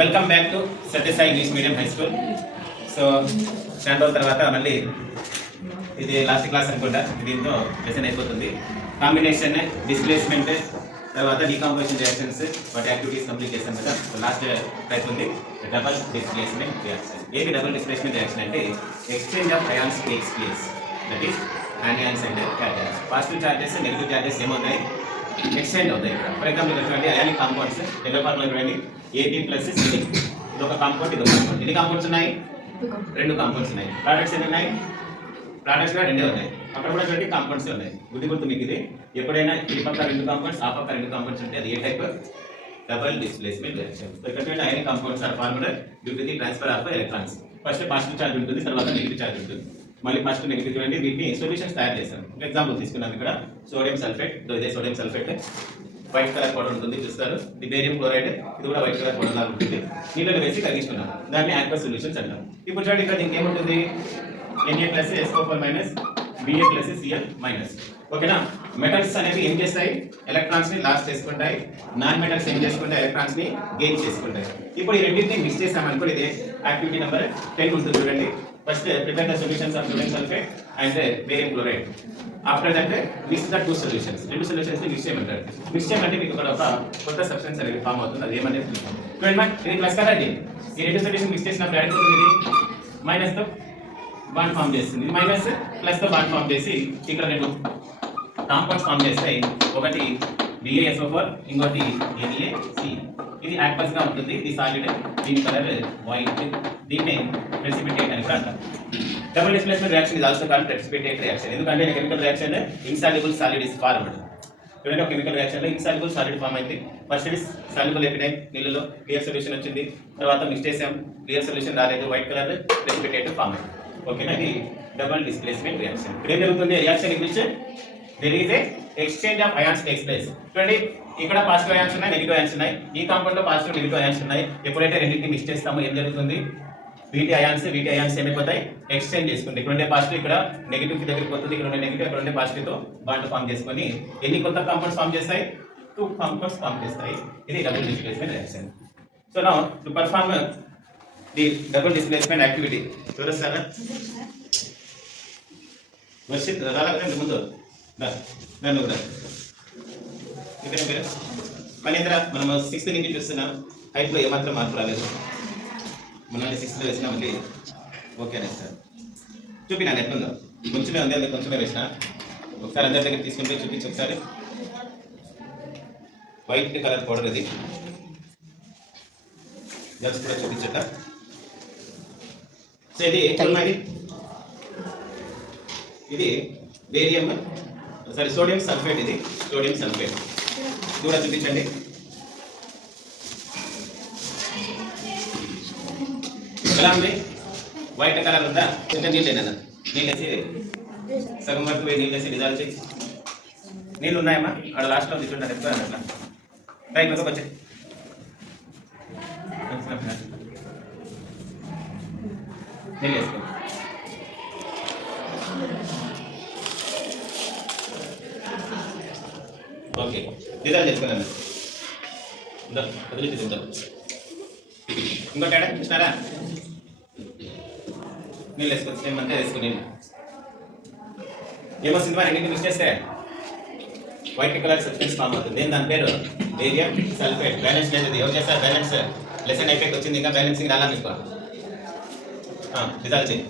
Welcome back to Sathyasai English medium high school. So చాలా రోజుల తర్వాత మళ్ళీ ఇది లాస్ట్ క్లాస్ అనుకుంటా. దీంతో లెసన్ అయిపోతుంది. కాంబినేషన్, డిస్ప్లేస్మెంట్, తర్వాత డీకాంపోజిషన్ రియాక్షన్స్, వాటి యాక్టివిటీస్ కంప్లీట్ చేస్తాం కదా. లాస్ట్ టైప్ ఉంది డబల్ డిస్ప్లేస్మెంట్ రియాక్షన్. ఏది డబల్ డిస్ప్లేస్మెంట్ రియాక్షన్ అంటే exchange of ions takes place. That is anions and cations. Positive charges, negative charges ఏమవుతాయి? ఎక్స్చేంజ్ అవుతాయి. ఇక్కడ ఫర్ ఎగ్జాంపుల్ చూడండి, అయానిక్ కాంపౌండ్స్ ఎల్లో ఫార్ములా చూడండి, AB ప్లస్ CD. ఇది ఒక కాంపౌండ్, ఇది ఒక కాంపౌండ్. ఎన్ని కాంపౌండ్స్ ఉన్నాయి? రెండు కాంపౌండ్స్ ఉన్నాయి. ప్రోడక్ట్స్ ఎన్ని ఉన్నాయి? ప్రోడక్ట్స్ కూడా రెండే ఉన్నాయి. అక్కడ కూడా చూడండి కాంపౌండ్స్ ఉన్నాయి. గుర్తు మీకు ఇది. ఎప్పుడైనా ఈ పక్క రెండు కాంపౌండ్స్, ఆ పక్క రెండు కాంపౌండ్స్ ఉంటే అది ఏ type? Double displacement reaction. So ఇక్కడ చూడండి, ionic compounds are formed due to the transfer of electrons. First positive charge ఉంటుంది, తర్వాత నెగిటివ్ చార్జ్ ఉంటుంది. మళ్ళీ ఫస్ట్ నెగిటివ్ చూడండి, వీటిని సొల్యూషన్స్ తయారు చేస్తాం. ఎగ్జాంపుల్ తీసుకున్నాం ఇక్కడ సోడియం సల్ఫేట్. ఇదే sodium sulphate, white colour powder ఉంటుంది చూస్తారు. ఇది బేరియం క్లోరైడ్, ఇది కూడా వైట్ కలర్ పౌడర్ లాగా ఉంటుంది. నీళ్ళలో వేసి కరిగించుకున్నాం, దాన్ని యాక్వస్ సొల్యూషన్స్ అంటాం. ఇప్పుడు చూడండి, ఇక్కడ దీనికి ఏముంటుంది? Na plus SO4 minus Ba plus Cl minus. ఓకేనా? మెటల్స్ అనేవి ఏం చేస్తాయి? ఎలక్ట్రాన్స్ ని లాస్ చేసుకుంటాయి. నాన్ మెటల్స్ ఏం చేసుకుంటాయి? ఎలక్ట్రాన్స్ ని గెయిన్ చేసుకుంటాయి. ఇప్పుడు ఈ రెండింటిని మిక్స్ చేసామనుకో, ఇదే యాక్టివిటీ నెంబర్ 10 ఉంటుంది చూడండి. First, prepare the solutions of sodium sulfate and barium chloride. After that, mix the two solutions. Two solutions mix చేయమంటారు. మిక్స్ చేయమంటే మీకు ఇక్కడ ఒక కొత్త సబ్స్టెన్స్ అనేది ఫామ్ అవుతుంది. అది ఏమనేది చూద్దాం. చూడండి, ఇది ప్లస్ కదా. ఈ రెండు సొల్యూషన్ మిక్స్ చేసినప్పుడు యాడ్ అవుతుంది. ఇది మైనస్ తో బాండ్ ఫామ్ చేస్తుంది. మైనస్ ప్లస్ తో బాండ్ ఫామ్ చేసి ఇక్కడ రెండు కాంపౌండ్స్ ఫామ్ చేస్తాయి. ఒకటి BaSO4, ఇంకోటి NaC. ఇది యాక్వస్ గా ఉంటుంది. ఇది సాలిడ్, దీని కలర్ వైట్. దీన్ని ప్రెసిపిటేట్ అని అంటారు. Double displacement reaction is also called precipitate reaction. ఎందుకంటే chemical reaction insoluble solid is formed. చూడండి, ఒక కెమికల్ రియాక్షన్ లో ఇన్సాల్యుబుల్ సాలిడ్ ఫామ్ అయింది. ఫస్ట్ ఇట్ ఇస్ సాల్యుబుల్ ఎపిటైన్, నీళ్ళలో క్లియర్ సొల్యూషన్ వచ్చింది. తర్వాత మిక్స్ చేసాం, క్లియర్ సొల్యూషన్ రాలేదు, వైట్ కలర్ ప్రెసిపిటేట్ ఫామ్ అయింది. ఓకేనా? ఇది డబుల్ డిస్ప్లేస్మెంట్ రియాక్షన్. ఇక్కడ ఏం జరుగుతుంది? Reaction English there is a exchange of ions takes place. చూడండి, ఇక్కడ పాజిటివ్ అయాన్స్ ఉన్నాయి, నెగిటివ్ అయాన్స్ ఉన్నాయి. ఈ కాంపౌండ్ లో పాజిటివ్, నెగిటివ్ అయాన్స్ ఉన్నాయి. ఎప్పుడైతే రెండింటిని మిక్స్ చేస్తామో ఏం జరుగుతుంది? వీటి అయాన్స్ ఏమైపోతాయి? ఎక్స్చేంజ్ చేసుకుంటాయి. ఇక్కడ ఉండే పాజిటివ్ ఇక్కడ నెగిటివ్ కి దగ్గరికి పోతుంది, ఇక్కడ ఉండే నెగిటివ్ ఇక్కడ ఉండే పాజిటివ్ తో బాండ్ ఫామ్ చేసుకొని ఎన్ని కొత్త కాంపౌండ్స్ ఫామ్ చేస్తాయి? 2 కాంపౌండ్స్ ఫామ్ చేస్తాయి. ఇది double displacement reaction. So now to perform the double displacement activity చూడొస్తారా? వర్షిత్ రాలకండి ముందు నన్ను కూడా ఇక్కడ పేరు మనేంద్ర. మనం 6th నుంచి చూస్తున్నాం. హైట్లో ఏమాత్రం మార్పు రాలేదు. మొన్న 6th వేసినా మళ్ళీ ఓకేనే సార్. చూపినాను ఎట్లుందో. కొంచెమే ఉంది, అందులో కొంచెమే వేసిన. ఒకసారి అందరి దగ్గర తీసుకుంటే చూపించి ఒకసారి. వైట్ కలర్ పౌడర్ ఇది. జస్ట్ కూడా చూపించట. సో ఇది ఇది బేరియం సోడియం సల్ఫేట్. ఇది సోడియం సల్ఫేట్. ఇది కూడా చూపించండి. ఎలా ఉంది? వైట్ కలర్ ఉందా? నీళ్ళేనా? నీళ్ళేసి సగం వరకు నీళ్ళేసి డిజాల్వ్ చేసి. నీళ్ళు ఉన్నాయమ్మా? అక్కడ లాస్ట్లో తీసుకుంటారు ఎప్పుడు అట్లా రైట్ వరకు వచ్చాయి. నీళ్ళు వేసుకో. ఓకే, డిజైన్ చేసుకున్నాను. వదిలి చూద్దాం. ఇంకోటి ఏడా చూసినారా? నీళ్ళు వేసుకోవచ్చు. నేను అంతే వేసుకుని ఏమొస్తుంది? మరి రెండింటిని మిక్స్ చేస్తే వైట్ కలర్ సబ్స్టెన్స్ ఫామ్ అవుతుంది. దాని పేరు బేరియం సల్ఫేట్. బ్యాలెన్స్ లేదు. ఎవరు చేస్తారు బ్యాలెన్స్? లెసన్ అయిపోయి వచ్చింది, ఇంకా బ్యాలెన్సింగ్ రాలా మీకు. డిజాల్వ్ చేయి.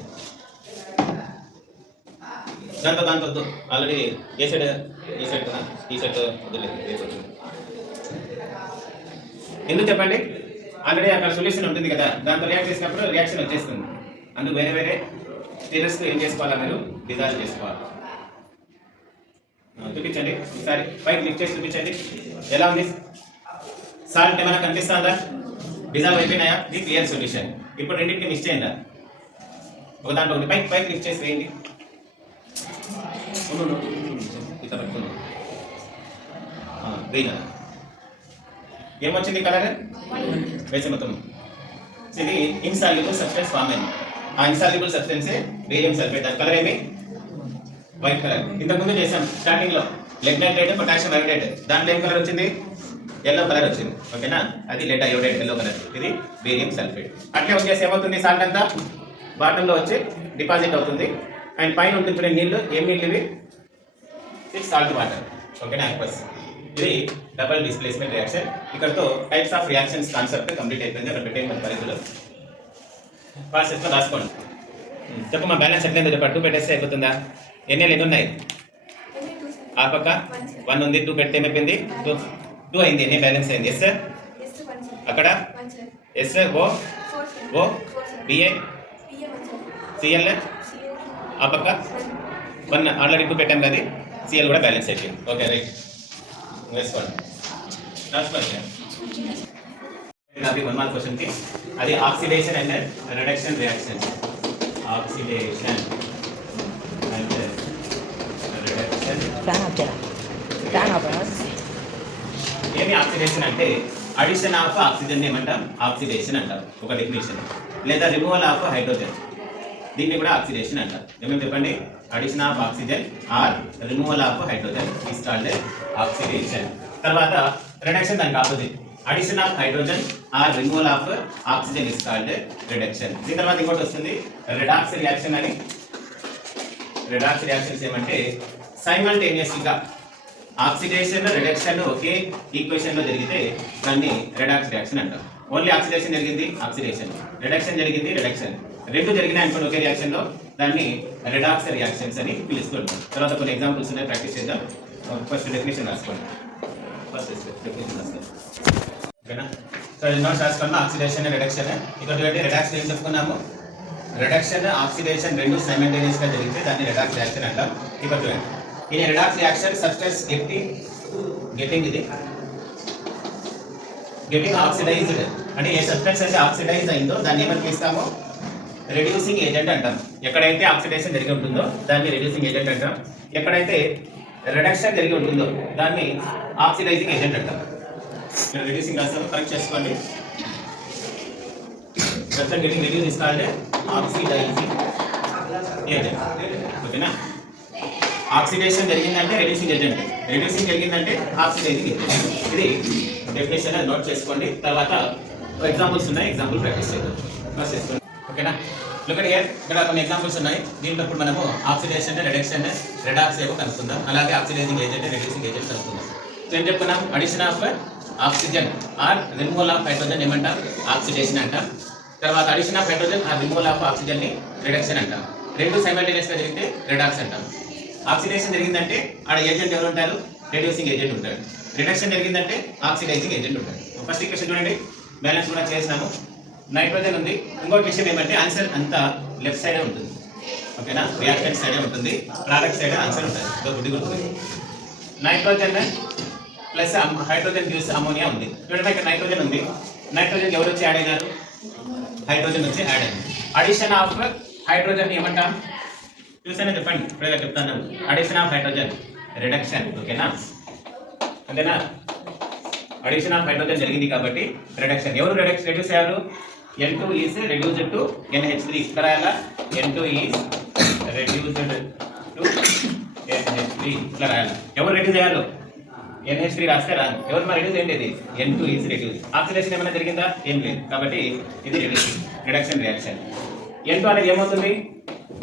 దాంతో వద్దు. ఆల్రెడీ ఏ సైడ్? ఈ సైడ్ కదా. ఈ సైడ్ వద్దులేదు. ఎందుకు చెప్పండి? ఆల్రెడీ అక్కడ సొల్యూషన్ ఉంటుంది కదా, దాంతో రియాక్ట్ చేసినప్పుడు రియాక్షన్ వచ్చేస్తుంది. అందుకు వేరే వేరే స్టేటస్తో ఏం చేసుకోవాలా? మీరు డిజాల్వ్ చేసుకోవాలి. చూపించండి ఒకసారి. పైకి లిఫ్ట్ చేసి చూపించండి. ఎలా ఉంది? సాల్ట్ ఏమైనా కనిపిస్తుందా? డిజాల్వ్ అయిపోయినాయా? ఇది క్లియర్ సొల్యూషన్. ఇప్పుడు రెండింటిని మిక్స్ చేయండి. ఒక దాంట్లో ఉంది. పైకి లిఫ్ట్ చేసి వేయండి. ఇట్లా పెట్టుకున్నాం. గ్రీన్ ఏమొచ్చింది కలర్? వేసే మొత్తం. ఇది ఇన్సాల్యుబుల్ సబ్స్టెన్స్ ఫామ్ అయింది. ఆ ఇన్సాల్యుబుల్ సబ్స్టెన్సే బేరియం సల్ఫేట్. దాని కలర్ ఏమి? White colour. ఇంతకుముందు చేసాం స్టార్టింగ్ లో. లెగ్నైట్రేట్, పొటాషియం హైడ్రేట్. దాంట్లో ఏం కలర్ వచ్చింది? ఎల్లో కలర్ వచ్చింది. ఓకేనా, అది లెడ్ అయోడైడ్ ఎల్లో కలర్, ఇది బేరియం సల్ఫేట్. అట్లే వచ్చేసి ఏమవుతుంది, సాల్ట్ అంతా బాటంలో వచ్చి డిపాజిట్ అవుతుంది. అండ్ పైన ఉంటుంది చూడండి నీళ్ళు, ఏం నీళ్ళు ఇవి, సాల్ట్ వాటర్. ఓకేనా, అక్వస్. ఇది డబుల్ డిస్ప్లేస్మెంట్ రియాక్షన్. ఇక్కడతో types of reactions concept complete అయిపోయింది. అక్కడ పెట్టేయండి మన పరిధిలో ప్రాసెస్లో రాసుకోండి. చెప్పు మా బ్యాలెన్స్ ఎట్లయిందో చెప్ప. 2 పెట్టేస్తే అయిపోతుందా? ఎన్ని ఉన్నాయి? ఆ పక్క 1 ఉంది, 2 పెడితే ఏమైపోయింది? 2 అయింది. ఎన్ని బ్యాలెన్స్ అయింది? ఎస్ అక్కడ ఎస్ ఓ బిఏ సిఎల్ ఆ పక్క 1 ఆల్రెడీ 2 పెట్టాం కదా, సిఎల్ కూడా బ్యాలెన్స్ అయిపోయింది. ఓకే రైట్, వేసుకోండి. అవి 1 మార్క్ క్వశ్చన్కి. అది oxidation and reduction reaction. Oxidation and reduction. ఏమి ఆక్సిడేషన్ అంటే అడిషన్ ఆఫ్ ఆక్సిజన్ ఏమంటాం? ఆక్సిడేషన్ అంటాం ఒక డెఫినేషన్. లేదా రిమూవల్ ఆఫ్ హైడ్రోజన్, దీన్ని కూడా ఆక్సిడేషన్ అంటారు. ఏమేమి చెప్పండి? Addition of oxygen or removal of hydrogen is called oxidation. తర్వాత రిడక్షన్ దానికి opposite. Addition of hydrogen or removal of oxygen is called reduction. దీని తర్వాత ఇంకోటి వస్తుంది రిడాక్స్ రియాక్షన్ అని. రిడాక్స్ రియాక్షన్స్ ఏమంటే సైమల్టేనియస్గా ఆక్సిడేషన్ రిడక్షన్ ఒకే ఈక్వేషన్ లో జరిగితే దాన్ని రిడాక్స్ రియాక్షన్ అంటారు. ఓన్లీ ఆక్సిడేషన్ జరిగింది ఆక్సిడేషన్, రిడక్షన్ జరిగింది రిడక్షన్, రెండు జరిగినాయి అనుకోండి ఒకే రియాక్షన్ లో, దాన్ని రిడాక్స్ రియాక్షన్స్ అని పిలుస్తుంటాం. తర్వాత కొన్ని ఎగ్జాంపుల్స్ ఉన్నాయి, ప్రాక్టీస్ చేద్దాం. ఫస్ట్ డెఫినేషన్ రాసుకోండి. ఫస్ట్ డెఫినేషన్ రాసుకోండి. ఓకేనా? సో నోట్స్ రాసుకోండి. Oxidation reduction. ఇక్కడ రిడాక్షన్ ఏం చెప్పుకున్నాము? రిడక్షన్ ఆక్సిడేషన్ రెండు సైమల్టేనియస్ గా జరిగితే దాన్ని రిడాక్స్ రియాక్షన్ అంటాం. ఇక్కడ చూడండి, in a redox reaction substance getting oxidized అంటే ఏ సబ్స్టెన్స్ అయితే ఆక్సిడైజ్ అయిందో దాన్ని ఏమని పిలుస్తామో రెడ్యూసింగ్ ఏజెంట్ అంటాం. ఎక్కడైతే ఆక్సిడేషన్ జరిగి ఉంటుందో దాన్ని రెడ్యూసింగ్ ఏజెంట్ అంటాం. ఎక్కడైతే రిడక్షన్ జరిగి ఉంటుందో దాన్ని ఆక్సిడైజింగ్ ఏజెంట్ అంటాం. రెడ్యూసింగ్ రాస్తాము, కరెక్ట్ చేసుకోండి. Substance getting reduce is called oxidizing agent. ఓకేనా? ఆక్సిడేషన్ జరిగిందంటే రెడ్యూసింగ్ ఏజెంట్, రెడ్యూసింగ్ జరిగిందంటే ఆక్సిడైజింగ్ ఏజెంట్. ఇది డెఫినేషన్ నోట్ చేసుకోండి. తర్వాత ఎగ్జాంపుల్స్ ఉన్నాయి, ఎగ్జాంపుల్ ప్రాక్టీస్ చేద్దాం. చేసుకోండి. ఓకేనా? లుక్ హియర్, ఇక్కడ కొన్ని ఎగ్జాంపుల్స్ ఉన్నాయి. దీంట్లో ఇప్పుడు మనము ఆక్సిడేషన్ రిడక్షన్ రిడాక్స్ ఏవో కనుక్కుందాం, అలాగే ఆక్సిడైజింగ్ ఏజెంట్ రెడ్యూసింగ్ ఏజెంట్ కనుక్కుందాం. సో ఏం చెప్పుకున్నాం? Addition of oxygen or removal of hydrogen ఏమంటాం? ఆక్సిడేషన్ అంటాం. తర్వాత addition of hydrogen or removal of oxygen ని రిడక్షన్ అంటాం. రెండు సైమల్టేనియస్ గా జరిగితే రిడాక్స్ అంటాం. ఆక్సిడేషన్ జరిగిందంటే ఆడ ఏజెంట్ ఎవరు ఉంటారు? రెడ్యూసింగ్ ఏజెంట్ ఉంటాడు. రిడక్షన్ జరిగిందంటే ఆక్సిడైజింగ్ ఏజెంట్ ఉంటాడు. ఫస్ట్ ఈక్వేషన్ చూడండి, బ్యాలెన్స్ కూడా చేసినాము. నైట్రోజన్ ఉంది. ఇంకోటి విషయం ఏమంటే ఆన్సర్ అంతా లెఫ్ట్ సైడే ఉంటుంది. ఓకేనా? రియాక్టెంట్ సైడే ఉంటుంది, ప్రోడక్ట్ సైడ్ ఆన్సర్ ఉంటుంది. గుడ్డి గుర్తుంది. Nitrogen plus hydrogen gives ammonia ఉంది. చూడండి, ఇక్కడ నైట్రోజన్ ఉంది. నైట్రోజన్ ఎవరు వచ్చి యాడ్ అయినారు? హైడ్రోజన్ వచ్చి యాడ్ అయింది. అడిషన్ ఆఫ్ హైడ్రోజన్ ఏమంటాం? చూసానే చెప్పండి, ఇప్పుడే చెప్తాను. Addition of hydrogen reduction. ఓకేనా? అంతేనా? అడిషన్ ఆఫ్ హైడ్రోజన్ జరిగింది కాబట్టి రిడక్షన్. ఎవరు రెడ్యూస్ అయ్యారు? N2 is reduced to NH3. ఇక్కడ రాయాలా? N2 is reduced to NH3 ఇట్లా రాయాలి. ఎవరు రెడ్యూస్ అయ్యారు? NH3 రాస్తే రాదు. ఎవరు మరి రెడ్యూస్ ఏంటి? N2 is reduce. ఆక్సిడేషన్ ఏమైనా జరిగిందా? ఏం లేదు. కాబట్టి ఇది రిడక్షన్ రియాక్షన్. N2 అనేది ఏమవుతుంది?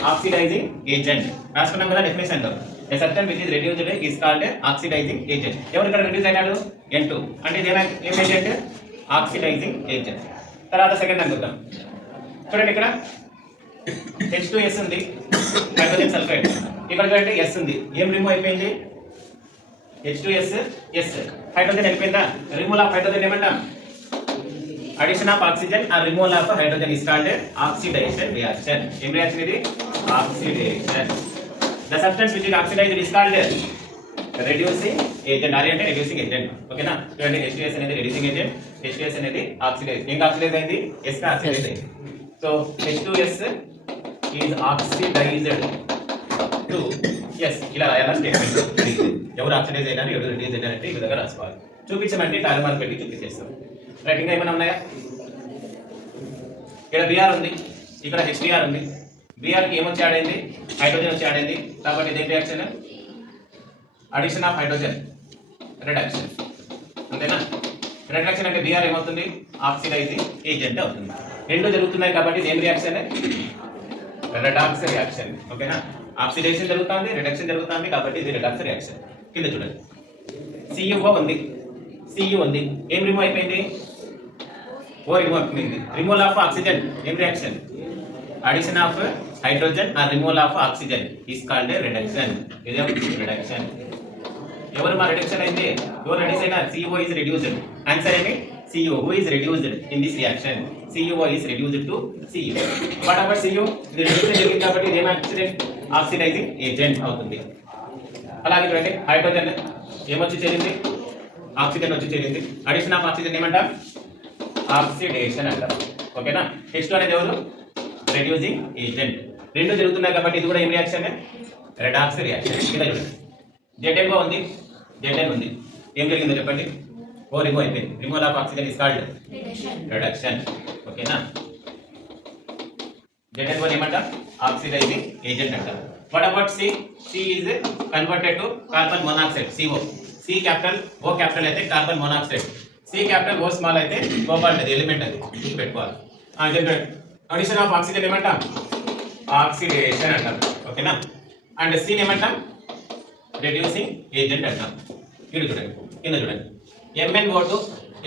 Oxidizing agent. రాసుకున్నాం కదా డెఫినేషన్ లో. A substance which is reduced is called oxidizing agent. ఎవరు ఇక్కడ రెడ్యూస్ అయినాడు? N2. అంటే ఇది ఏం ఏజెంట్? Oxidizing agent. తర్వాత సెకండ్ అనుకుందాం. చూడండి, ఇక్కడ H2S ఉంది, హైడ్రోజన్ సల్ఫైడ్. ఇక్కడ చూడండి S ఉంది. ఏం రిమూవ్ అయిపోయింది? H2S, S. హైడ్రోజన్ వెళ్ళిపోయిందా? రిమూవల్ ఆఫ్ హైడ్రోజన్ ఏమంటాం? Addition of oxygen or removal of hydrogen is called oxidation reaction. ఏం రియాక్షన్ ఇది? Oxidation. The substance which is oxidized is called reducing agent. RE అంటే reducing agent. ఓకేనా? చూడండి, H2S అనేది reducing agent, H2S అనేది oxidize. ఏం oxidise అయింది? S గా ఆక్సిడైజ్ అయింది. So H2S is oxidized to S. ఇలా రాయాలని స్టేట్మెంట్. ఎవరు ఆక్సిడైజ్ అయినారు, ఎవరు రిడ్యూస్ అయినారంటే ఈ విధంగా రాసుకోవాలి. చూపించమంటే టాల్ మార్క్ పెట్టి చూపించేస్తాం. రైట్, ఇంకా ఏమైనా ఉన్నాయా? ఇక్కడ Br ఉంది, ఇక్కడ HBr ఉంది. Br కి ఏమొచ్చి యాడ్ అయింది? హైడ్రోజన్ వచ్చి యాడ్ అయింది. కాబట్టి ఇదే reaction addition of hydrogen reduction. అంతేనా? రిడక్షన్ అంటే బిఆర్ ఏమవుతుంది, ఆక్సిడైజింగ్ ఏజెంట్ అవుతుంది. రెండు జరుగుతున్నాయి కాబట్టి ఇది ఏం రియాక్షన్, రెడాక్స్ రియాక్షన్. ఓకేనా, ఆక్సిడేషన్ జరుగుతుంది, రిడక్షన్ జరుగుతుంది కాబట్టి ఇది రెడాక్స్ రియాక్షన్. కింద చూడండి, సియుఓ ఉంది, సియు ఉంది, ఏం రిమూవ్ అయిపోయింది, ఓ రిమూవ్ అయిపోయింది. రిమూవల్ ఆఫ్ ఆక్సిజన్ ఏం reaction, addition of hydrogen or removal of oxygen is called reduction. ఇదే రిడక్షన్. ఎవరు మా రిడక్షన్ అయితే ఎవరు రెడ్యూస్ అయినా సిఓ ఇస్ రెడ్యూస్డ్. ఆన్సర్ ఏమి, CO who is reduced in this reaction. CO is reduced to CO. What about CO, ఇది reduce జరిగింది కాబట్టి ఇది ఏం ఆక్సిడెంట్, ఆక్సిడైజింగ్ ఏజెంట్ అవుతుంది. అలాగే చూడండి, హైడ్రోజన్ ఏమొచ్చి చేరింది, ఆక్సిజన్ వచ్చి చేరింది. అడిషన్ ఆఫ్ ఆక్సిజన్ ఏమంటాం, ఆక్సిడేషన్ అంటాం. ఓకేనా, నెక్స్ట్ అనేది ఎవరు, రెడ్యూసింగ్ ఏజెంట్. రెండు జరుగుతున్నాయి కాబట్టి ఇది కూడా ఏం రియాక్షన్, రెడాక్స్ రియాక్షన్. కింద చూడండి, జెడ్ ఉంది, జెడ్ ఉంది, ఏం జరిగిందో చెప్పండి, ఓ రిమూవ్ అయిపోయింది. Removal of oxygen is called reduction. ఓకేనా, జెడ్ ఏమంటాం, ఆక్సిడైజింగ్ ఏజెంట్ అంటాం. What about C, C is converted to carbon monoxide, CO. C capital, O capital అయితే carbon monoxide, C capital, O small అయితే cobalt, అది element, అది గుర్తుపెట్టుకోవాలి. Addition of oxygen ఏమంటాం, oxidation అంటాం. ఓకేనా, అండ్ సీన్ ఏమంటాం, రెడ్యూసింగ్ ఏజెంట్ అంటాం. ఇక్కడ చూడండి, కింద చూడండి, MnO2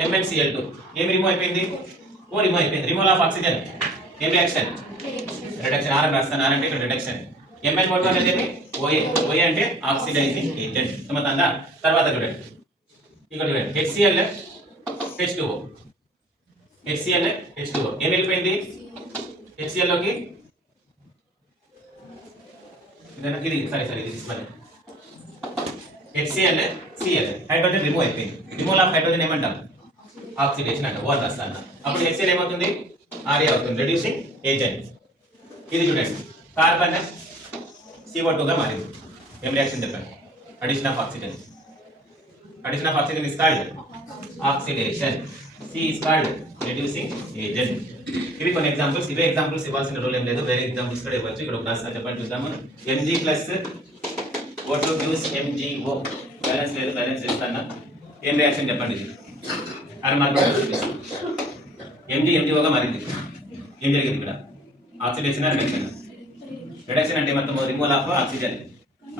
MnCl2 ఏమి రిమూవ్ అయిపోయింది, ఓ రిమూవ్ అయిపోయింది. రిమూవల్ ఆఫ్ ఆక్సిజన్ ఏం రియాక్షన్, రిడక్షన్. ఆర్ అని రాస్తాను, ఆర్ అంటే ఇక్కడ రిడక్షన్. MnO2 అనేది ఓఏ, ఓఏ అంటే ఆక్సిడైజింగ్ ఏజెంట్. సమతంగా తర్వాత చూడండి, ఇక్కడ చూడండి, HCl H2O, HCl H2O ఏం వెళ్ళిపోయింది, HCl లోకి ఇది సరే ఇది తీసుకోండి. HCl Cl హైడ్రోజన్ రిమూవ్ అయిపోయింది. రిమూవల్ ఆఫ్ హైడ్రోజన్ ఏమంటాం, ఆక్సిడేషన్ అంటాం. ఓ రాస్తాను, అప్పుడు HCl ఏమవుతుంది, ఆర్ఏ అవుతుంది, రెడ్యూసింగ్ ఏజెంట్. ఇది చూడండి, కార్బన్ CO2 గా మారింది. ఏం రియాక్షన్ చెప్పండి, addition of oxygen. Addition of oxygen is called oxidation. C is called reducing agent. ఇవి కొన్ని ఎగ్జాంపుల్స్. ఇవే ఎగ్జాంపుల్స్ ఇవ్వాల్సిన రూల్ ఏం లేదు, వేరే ఎగ్జాంపుల్స్ కూడా ఇవ్వచ్చు. ఇక్కడ ఒక చెప్పండి చూద్దాము. Mg plus O2 gives MgO. Balance లేదు, బ్యాలెన్స్ చేస్తాను. ఏం రియాక్షన్ చెప్పండి, ఇది అని మనకు MgO గా మారింది. ఏం జరిగింది ఇక్కడ, ఆక్సిడేషన్ రిడక్షన్. రిడక్షన్ అంటే మొత్తం removal of oxygen.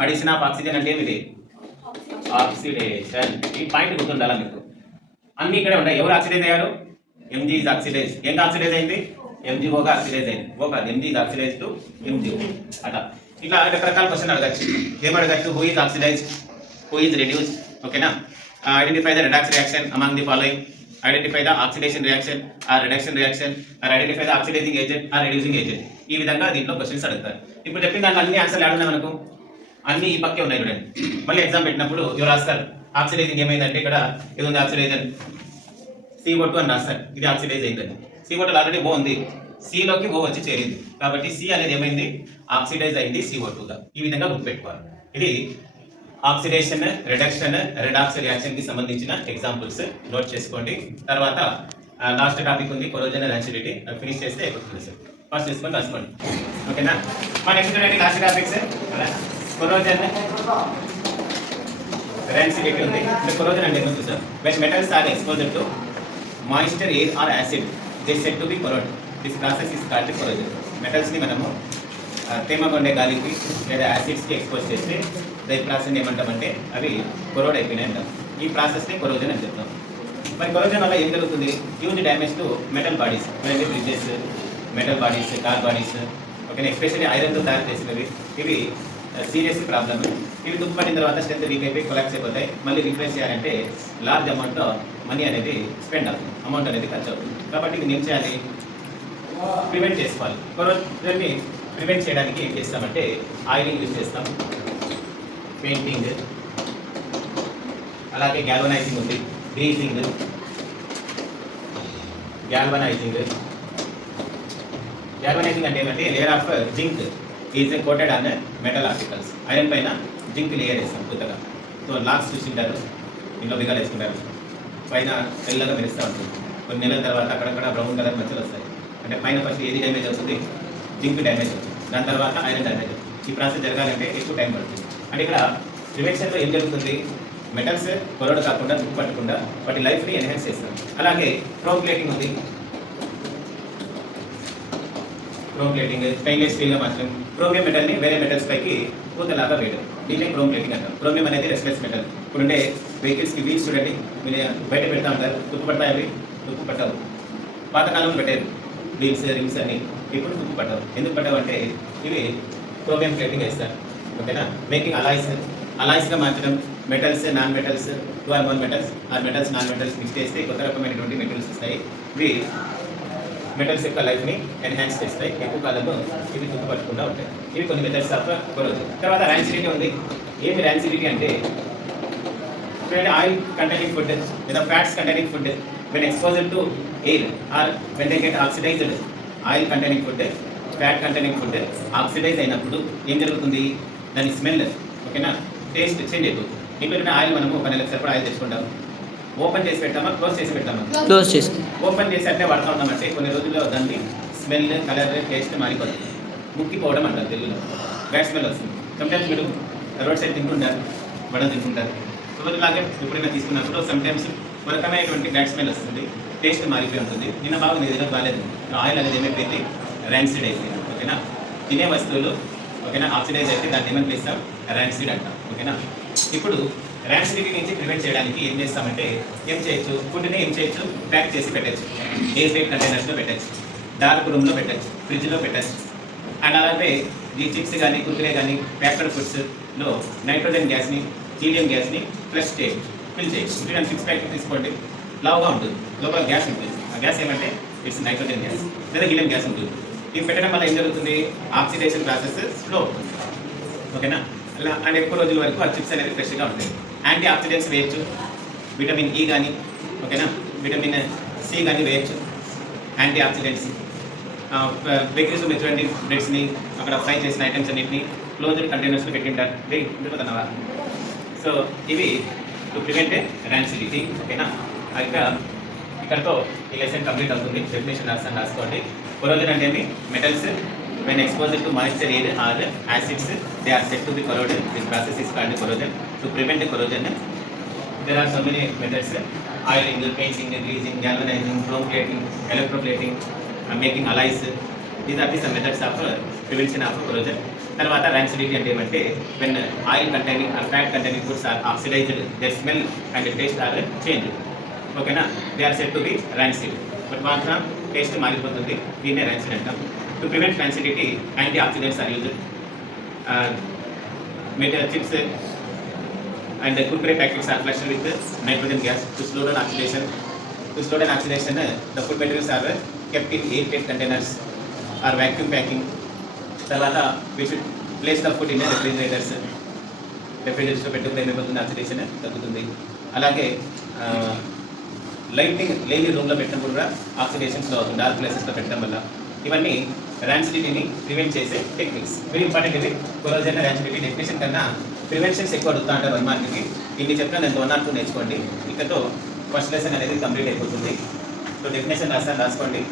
Addition of oxygen అంటే ఏమిటి, ఆక్సిడేషన్. ఈ పాయింట్ గుర్తుండాలా మీకు. అన్ని ఇక్కడే ఉంటాయి. ఎవరు ఆక్సిడైజ్ అయ్యారు, Mg ఇస్ ఆక్సిడైజ్. ఏం ఆక్సిడైజ్ అయింది, MgO గా ఆక్సిడైజ్ అయింది. ఓ కాదు, Mg is oxidise to MgO. అట్లా ఇట్లా రకరకాల క్వశ్చన్ అడగచ్చు. ఏం అడగచ్చు, who is oxidise, who is reduce. ఓకేనా, identify the redox reaction among the following. Identify the oxidation reaction or reduction reaction or identify the oxidising agent or reducing agent. ఈ విధంగా దీంట్లో క్వశ్చన్స్ అడుగుతారు. ఇప్పుడు చెప్పిన దాంట్లో అన్ని ఆన్సర్లు ఆడున్నాయి మనకు, అన్ని ఈ పక్కే ఉన్నాయి చూడండి. మళ్ళీ ఎగ్జామ్ పెట్టినప్పుడు ఎవరు రాస్తారు, ఆక్సిడైజింగ్ ఏమైందంటే ఇక్కడ ఇది ఉంది, ఆక్సిడైజర్ CO2 అని రాస్తారు, ఇది ఆక్సిడైజ్ అయిందని. CO2 ఆల్రెడీ ఓ ఉంది, సిలోకి ఓ వచ్చి చేరింది కాబట్టి సి అనేది ఏమైంది, ఆక్సిడైజ్ అయింది CO2 గా. ఈ విధంగా గుర్తుపెట్టుకోవాలి. ఇది ఆక్సిడేషన్, రిడక్షన్, రెడాక్స్ రియాక్షన్ కి సంబంధించిన ఎగ్జాంపుల్స్ నోట్ చేసుకోండి. తర్వాత లాస్ట్ టాపిక్ ఉంది, కొరోజన్ అండ్ యాసిడిటీ. అది ఫినిష్ చేస్తే అయిపోతుంది సార్. ఫస్ట్ తీసుకొని రాసుకోండి. ఓకేనా, మా next last topics corrosion, acidity ఉంది. కొరోజన్ అంటే ఏమో చూసాం, when metals are exposed to moisture, air or acid they said to be corroded. This process is called corrosion. Metals ని మనము తేమగా ఉండే గాలికి లేదా యాసిడ్స్ కి ఎక్స్పోజ్ చేస్తే ఈ ప్రాసెస్ ఏమంటామంటే అవి కొరోడ్ అయిపోయినాయి అంటాం. ఈ ప్రాసెస్ ని కొరోజన్ అని చెప్తాం. మరి కొరోజన్ వల్ల ఏం జరుగుతుంది, huge damage to metal bodies, bridges, metal bodies, car bodies. Okay, especially ఐరన్తో తయారు చేసినవి. ఇవి సీరియస్ ప్రాబ్లమ్. ఇవి దుఃఖపడిన తర్వాత స్ట్రెంత్ వీక్ అయిపోయి కొలాప్స్ అయిపోతాయి. మళ్ళీ రిప్లేస్ చేయాలంటే లార్జ్ అమౌంట్ మనీ అనేది స్పెండ్ అవుతుంది, అమౌంట్ అనేది ఖర్చు అవుతుంది. కాబట్టి ఇది ఏం చేయాలి, ప్రివెంట్ చేసుకోవాలి. కొరోజన్ని ప్రివెంట్ చేయడానికి ఏం చేస్తామంటే ఆయిలింగ్ యూజ్ చేస్తాం, పెయింటింగ్, అలాగే గ్యాల్వనైజింగ్ ఉంది, గ్రీజింగ్, గ్యాల్వనైజింగ్. గ్యాల్వనైజింగ్ అంటే ఏంటంటే layer of zinc is coated on metal articles. Iron పైన జింక్ లేయర్ వేస్తాం కొత్తగా. సో లాక్స్ చూసింటారు, ఇంట్లో బిగాలు వేసుకుంటారు, పైన తెల్లగా మెరుస్తూ ఉంటుంది. కొన్ని నెలల తర్వాత అక్కడక్కడ బ్రౌన్ కలర్ మచ్చలు వస్తాయి. అంటే పైన ఫస్ట్ ఏది డ్యామేజ్ అవుతుంది, జింక్ డ్యామేజ్ అవుతుంది, దాని తర్వాత ఐరన్ డ్యామేజ్ అవుతుంది. ఈ ప్రాసెస్ జరగాలంటే ఎక్కువ టైం పడుతుంది. అంటే ఇక్కడ ప్రివెన్షన్లో ఏం జరుగుతుంది, మెటల్స్ కొరడు కాకుండా తుప్పు పట్టకుండా వాటి లైఫ్ని ఎన్హాన్స్ చేస్తాం. అలాగే క్రోమ్ ప్లేటింగ్ ఉంది. క్రోమ్ ప్లేటింగ్ స్టెయిన్లెస్ స్టీల్గా మార్చడం, క్రోమియం మెటల్ని వేరే మెటల్స్ పైకి పూతలాగా వేయడం, దీన్ని క్రోమ్ ప్లేటింగ్ అంటాం. క్రోమియం అనేది రెస్ట్లెస్ మెటల్. ఇప్పుడుండే వెహికల్స్కి వీల్స్ చూడండి, మీరు బయట పెడతా ఉంటారు, తుప్పు పడతాయి, అవి తుప్పు పట్టవు. పాతకాలంలో పెట్టారు వీల్స్ రిమ్స్ అని, ఇప్పుడు తుప్పు పట్టవు. ఎందుకు పట్టవు అంటే ఇవి క్రోమియం ప్లేటింగ్ వేస్తారు. ఓకేనా. మేకింగ్ అలాయిస్గా మార్చడం, metals non metals 2 or more metals or metals non metals mix చేస్తే కొత్త రకమైనటువంటి మెటల్స్ వస్తాయి. ఇవి మెటల్స్ యొక్క లైఫ్ని ఎన్హాన్స్ చేస్తాయి. ఎక్కువ కాలంలో ఇవి తుప్పు పట్టకుండా ఉంటాయి. ఇవి కొన్ని మెథడ్స్ ఆఫ్ కొరోజన్. తర్వాత ర్యాన్సిడిటీ ఉంది. ఏంటి ర్యాన్సిడిటీ అంటే ఆయిల్ కంటైనింగ్ ఫుడ్ లేదా fats containing food when exposed to air or when they get oxidized, oil containing food fat containing food oxidise అయినప్పుడు ఏం జరుగుతుంది, దాని స్మెల్ ఓకేనా టేస్ట్ చేంజ్ అయిపోతుంది. ఇప్పుడు ఆయిల్ మనము 1 నెలకు సరిపడా ఆయిల్ తెచ్చుకుంటాం, ఓపెన్ చేసి పెట్టామా క్లోజ్ చేసి పెట్టామా? క్లోజ్ చేసి ఓపెన్ చేసి అంటే వాడుతూ ఉన్నామంటే కొన్ని రోజుల్లో దాన్ని స్మెల్ కలర్ టేస్ట్ మారిపోతుంది. ముక్కిపోవడం అంటారు తెలుగులో, బ్యాడ్ స్మెల్ వస్తుంది. సమ్టైమ్స్ మీరు రోడ్ సైడ్ తింటుంటారు, వడ తింటుంటారు, రోజులాగే ఎప్పుడైనా తీసుకున్నప్పుడు సమ్టైమ్స్ ఒక రకమైనటువంటి బ్యాడ్ స్మెల్ వస్తుంది, టేస్ట్ మారిపోయి ఉంటుంది. నిన్న బాగుంది, ఏదైనా బాగాలేదు, ఆయిల్ అనేది ఏమైపోయింది ర్యాన్సిడ్ అయిపోయింది. ఓకేనా. తినే వస్తువులు ఓకేనా ఆక్సిడైజ్ అయితే దాన్ని ఏమని పిలుస్తాం, ర్యాన్సిడ్ అంటాం. ఓకేనా. ఇప్పుడు ర్యాన్సిడిటీ నుంచి ప్రివెంట్ చేయడానికి ఏం చేస్తామంటే ఏం చేయొచ్చు, ఫుడ్ని ఏం చేయొచ్చు, ప్యాక్ చేసి పెట్టచ్చు, ఎయిర్ టైట్ కంటైనర్స్లో పెట్టచ్చు, డార్క్ రూమ్లో పెట్టచ్చు, ఫ్రిడ్జ్లో పెట్టచ్చు. అండ్ అలాగే ఈ చిప్స్ కానీ కుర్కురే కానీ ప్యాక్డ్ ఫుడ్స్లో నైట్రోజన్ గ్యాస్ని హీలియం గ్యాస్ని ఫ్లష్ చేయొచ్చు, ఫిల్ చేయొచ్చు. ఇప్పుడు నేను 6 ప్యాకెట్ తీసుకోండి, లావుగా ఉంటుంది, లోపల గ్యాస్ ఉంటుంది. ఆ గ్యాస్ ఏమంటే ఇట్స్ నైట్రోజన్ గ్యాస్ లేదా హీలియం గ్యాస్ ఉంటుంది. ఇవి పెట్టడం వల్ల ఏం జరుగుతుంది, ఆక్సిడేషన్ ప్రాసెస్ స్లో అవుతుంది. ఓకేనా. అలా అండ్ ఎక్కువ రోజుల వరకు ఆ చిప్స్ అనేది ఫ్రెష్గా ఉంటాయి. యాంటీ ఆక్సిడెంట్స్ వేయచ్చు, విటమిన్ ఈ కానీ ఓకేనా విటమిన్ సి కానీ వేయచ్చు. యాంటీ ఆక్సిడెంట్స్ బేకరీస్లో మీరు చూడండి, బ్రెడ్స్ని అక్కడ ఫ్రై చేసిన ఐటమ్స్ అన్నింటినీ క్లోజ్డ్ కంటైనర్స్లో పెట్టింటారు, ఇంటిపోతున్నావా. సో ఇవి టు ప్రివెంట్ ర్యాన్సిడిటీ. ఓకేనా. ఇంకా ఇక్కడతో ఈ లెసన్ కంప్లీట్ అవుతుంది. డెఫినేషన్ రాసుకోండి. కొరోజన్ అంటే ఏమి, metals when exposed to moisture, air or acids, they are said to be corroded. This process is called corrosion. To prevent corrosion, there are so many methods: oiling, painting, greasing, galvanizing, chrome plating, electroplating, making alloys. These are the some methods of prevention of corrosion. తర్వాత rancidity అంటే ఏమంటే when oil containing or fat containing foods are oxidized, their smell and taste are changed. ఓకేనా. They are said to be rancid. But మాత్రం taste మారిపోతుంది, దీన్నే rancid అంటాం. To prevent rancidity anti oxidants are used. Metal chips and Kurkure packets are flushed with nitrogen gas to slow down oxidation. To slow down oxidation the food materials are kept in air tight containers or vacuum packing. తర్వాత we should place the food in refrigerators. రెఫ్రిజిరేటర్స్లో పెట్టుకుంటే ఏమైపోతుంది, oxidation తగ్గుతుంది. అలాగే lighting లేని రూమ్లో పెట్టినప్పుడు కూడా ఆక్సిడేషన్ స్లో అవుతుంది, డార్క్ ప్లేసెస్లో పెట్టడం వల్ల. ఇవన్నీ ర్యాన్సిడిటీని ప్రివెంట్ చేసే టెక్నిక్స్. వెరీ ఇంపార్టెంట్ ఇది. కొరోజన్ ర్యాన్సిడిటీ డెఫినేషన్ కన్నా ప్రివెన్షన్స్ ఎక్కువ అడుగుతూ ఉంటారు 1 మార్క్కి. ఇన్ని చెప్పినా నేను 1 or 2 నేర్చుకోండి. ఇక్కడతో ఫస్ట్ లెసన్ అనేది కంప్లీట్ అయిపోతుంది. సో డెఫినేషన్ రాసుకోండి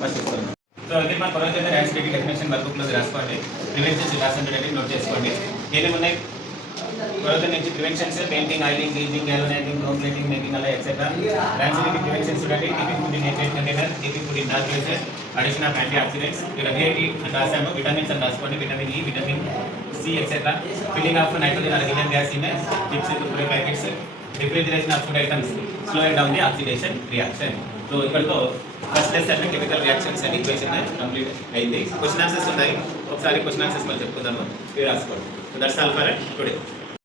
ఫస్ట్ చెప్తాను. సో ఇది మా corrosion rancidity definition work close రాసుకోండి. ప్రివెన్షన్స్ రాసుకోండి, నోట్ చేసుకోండి. ఏమేమి ఉన్నాయి కొరోజన్ నుంచి preventions: painting, oiling, greasing, galvanising, chrome plating, making అలా ఎక్సెట్రా. ర్యాన్సిడిటీ ప్రివెన్షన్స్ చూడండి: keeping food in air tight container, keeping food in dark places, addition of anti oxidants. ఇక్కడ VIT అని రాసాము, విటమిన్స్ అని రాసుకోండి, vitamin E, vitamin C etcetera. Filling of nitrogen or helium gas in chips, Kurkure packets, refrigeration of food items, slowing down the oxidation reaction. So ఇక్కడతో first lesson chemical reactions and equation complete అయింది. Question answers ఉన్నాయి, ఒకసారి question answers మనం చెప్పుకుందాము, ఇవి రాసుకోండి. So that's all for today.